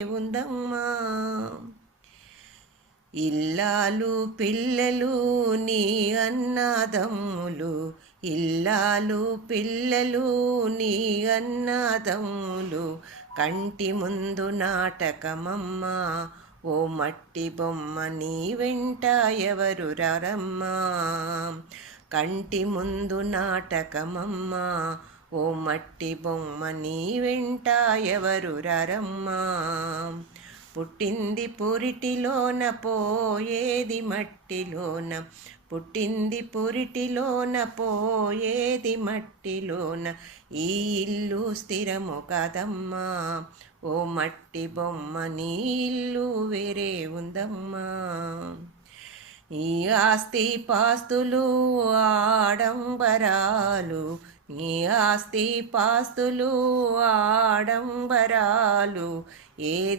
ఉందమ్మా. ఇల్లాలు పిల్లలు నీ అన్నదమ్ములు, ఇల్లాలు పిల్లలు నీ అన్నదమ్ములు, కంటి ముందు నాటకమమ్మా ఓ మట్టి బొమ్మ నీ వెంట ఎవరు రమ్మా. కంటి ముందు నాటకమమ్మా ఓ మట్టి బొమ్మ నీ వెంట ఎవరు రమ్మా. పుట్టింది పురిటిలోన పోయేది మట్టిలోన, పుట్టింది పురిటిలోన పోయేది మట్టిలోన, ఈ ఇల్లు స్థిరము కదమ్మా ఓ మట్టి బొమ్మ నీ ఇల్లు వేరే ఉందమ్మా. ఈ ఆస్తి పాస్తులు ఆడంబరాలు, నీ ఆస్తి పాస్తులు ఆడంబరాలు, ఏ